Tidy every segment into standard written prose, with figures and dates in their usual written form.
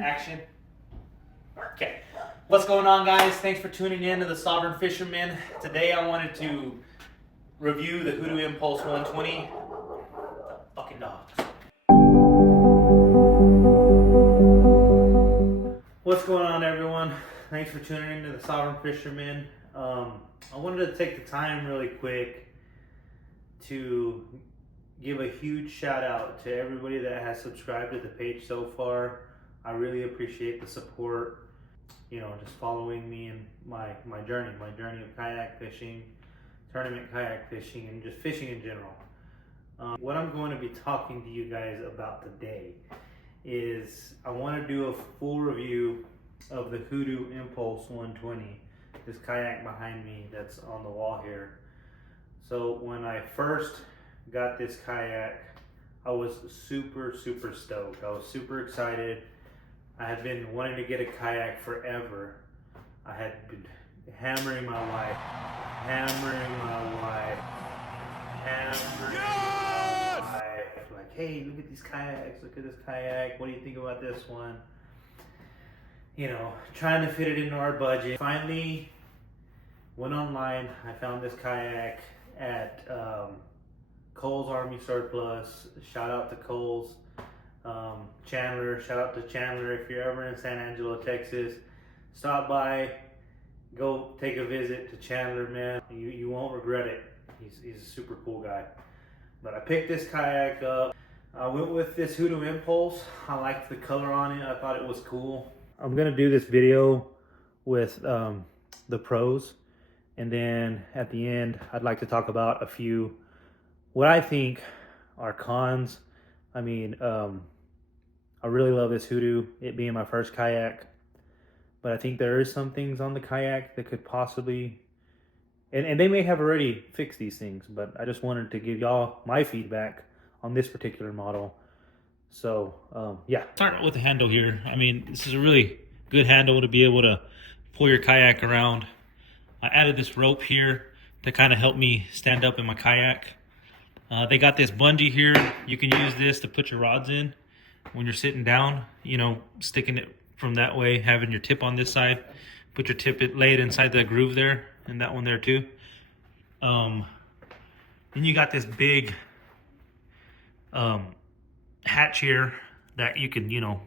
Action. Okay. What's going on, guys? Thanks for tuning in to the Sovereign Fisherman. Today I wanted to review the Hoodoo Impulse 120. Fucking dogs. What's going on, everyone? Thanks for tuning in to the Sovereign Fisherman. I wanted to take the time really quick to give a huge shout out to everybody that has subscribed to the page so far. I really appreciate the support, you know, just following me in my journey of kayak fishing, tournament kayak fishing, and just fishing in general. What I'm going to be talking to you guys about today is I want to do a full review of the Hoodoo Impulse 120, this kayak behind me that's on the wall here. So when I first got this kayak, I was super stoked. I was super excited. I had been wanting to get a kayak forever. I had been hammering my wife, like, hey, look at these kayaks, look at this kayak, what do you think about this one? You know, trying to fit it into our budget. Finally went online. I found this kayak at Cole's Army Surplus. Shout out to Cole's. Chandler, shout out to Chandler. If you're ever in San Angelo, Texas, stop by, go take a visit to Chandler, man. You won't regret it. He's a super cool guy. But I picked this kayak up. I went with this Hoodoo Impulse. I liked the color on it. I thought it was cool. I'm gonna do this video with the pros, and then at the end I'd like to talk about a few what I think are cons. I mean, I really love this Hoodoo, it being my first kayak, but I think there is some things on the kayak that could possibly, and they may have already fixed these things, but I just wanted to give y'all my feedback on this particular model. So, yeah. Start with the handle here. I mean, this is a really good handle to be able to pull your kayak around. I added this rope here to kind of help me stand up in my kayak. They got this bungee here. You can use this to put your rods in when you're sitting down, you know, sticking it from that way, having your tip on this side. Put your tip, lay it inside the groove there, and that one there too. Then you got this big hatch here that you can, you know,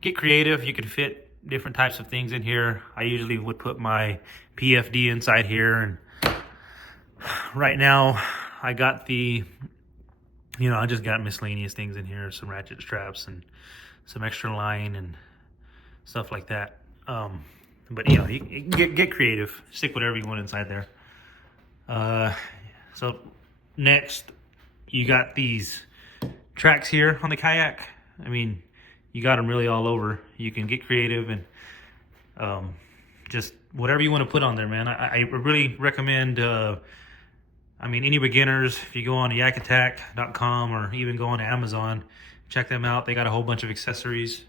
get creative. You can fit different types of things in here. I usually would put my PFD inside here, and right now I got the, you know, I just got miscellaneous things in here, some ratchet straps and some extra line and stuff like that. But you know, you can get creative, stick whatever you want inside there. So next, you got these tracks here on the kayak. I mean, you got them really all over. You can get creative and just whatever you want to put on there, man. I really recommend, I mean, any beginners, if you go on yakattack.com or even go on Amazon, check them out. They got a whole bunch of accessories.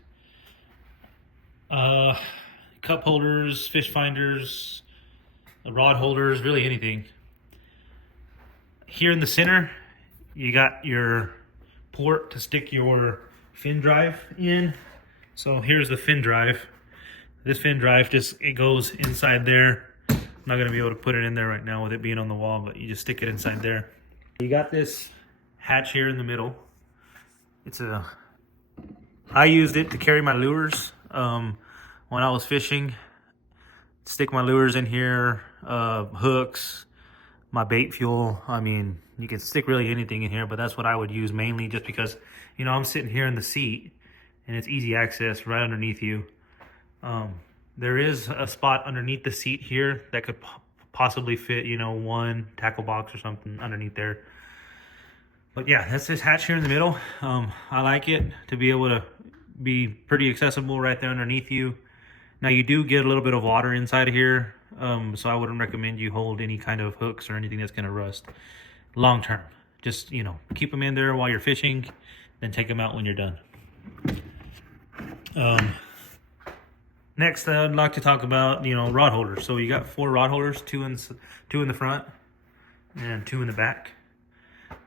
Cup holders, fish finders, rod holders, really anything. Here in the center, you got your port to stick your fin drive in. So here's the fin drive. This fin drive just, it goes inside there. I'm not gonna be able to put it in there right now with it being on the wall, but you just stick it inside there. You got this hatch here in the middle. I used it to carry my lures when I was fishing. Stick my lures in here, hooks, my bait fuel. I mean, you can stick really anything in here, but that's what I would use mainly, just because, you know, I'm sitting here in the seat and it's easy access right underneath you. There is a spot underneath the seat here that could possibly fit, you know, one tackle box or something underneath there. But yeah, that's this hatch here in the middle. I like it to be able to be pretty accessible right there underneath you. Now you do get a little bit of water inside of here, so I wouldn't recommend you hold any kind of hooks or anything that's going to rust long term. Just, you know, keep them in there while you're fishing, then take them out when you're done. Next, I'd like to talk about, you know, rod holders. So you got 4 rod holders, two in the front and 2 in the back.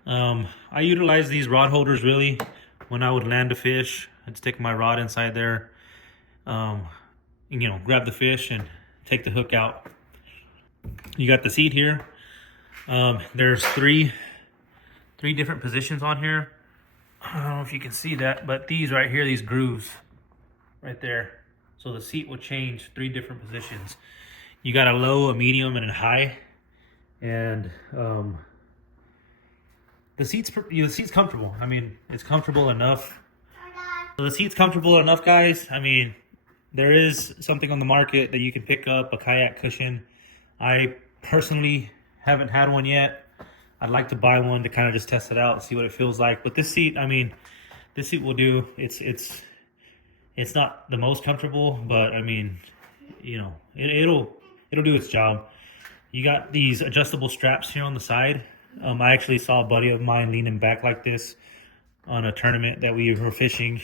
I utilize these rod holders really when I would land a fish. I'd stick my rod inside there, you know, grab the fish and take the hook out. You got the seat here. There's three different positions on here. I don't know if you can see that, but these right here, these grooves right there. So the seat will change 3 different positions. You got a low, a medium, and a high. And the seat's comfortable. I mean, it's comfortable enough. So the seat's comfortable enough, guys. I mean, there is something on the market that you can pick up, a kayak cushion. I personally haven't had one yet. I'd like to buy one to kind of just test it out, see what it feels like. But this seat, I mean, this seat will do. It's not the most comfortable, but I mean, you know, it'll do its job. You got these adjustable straps here on the side. I actually saw a buddy of mine leaning back like this on a tournament that we were fishing,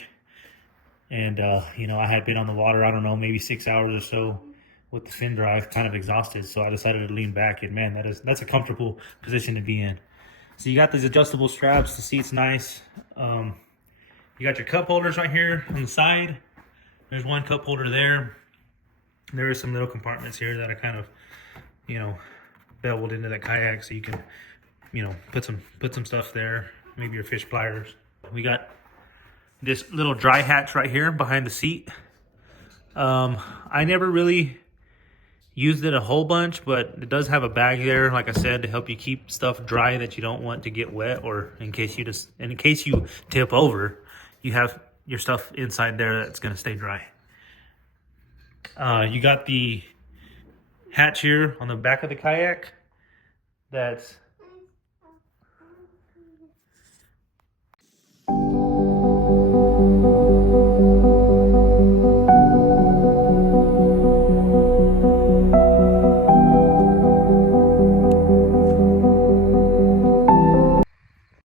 and you know, I had been on the water, I don't know, maybe 6 hours or so with the fin drive, kind of exhausted, so I decided to lean back, and man, that's a comfortable position to be in. So you got these adjustable straps, the seat's nice. You got your cup holders right here on the side. There's one cup holder there. There is some little compartments here that are kind of, you know, beveled into that kayak, so you can, you know, put some stuff there, maybe your fish pliers. We got this little dry hatch right here behind the seat. I never really used it a whole bunch, but it does have a bag there, like I said, to help you keep stuff dry that you don't want to get wet, or in case you tip over, you have your stuff inside there that's going to stay dry. You got the hatch here on the back of the kayak that's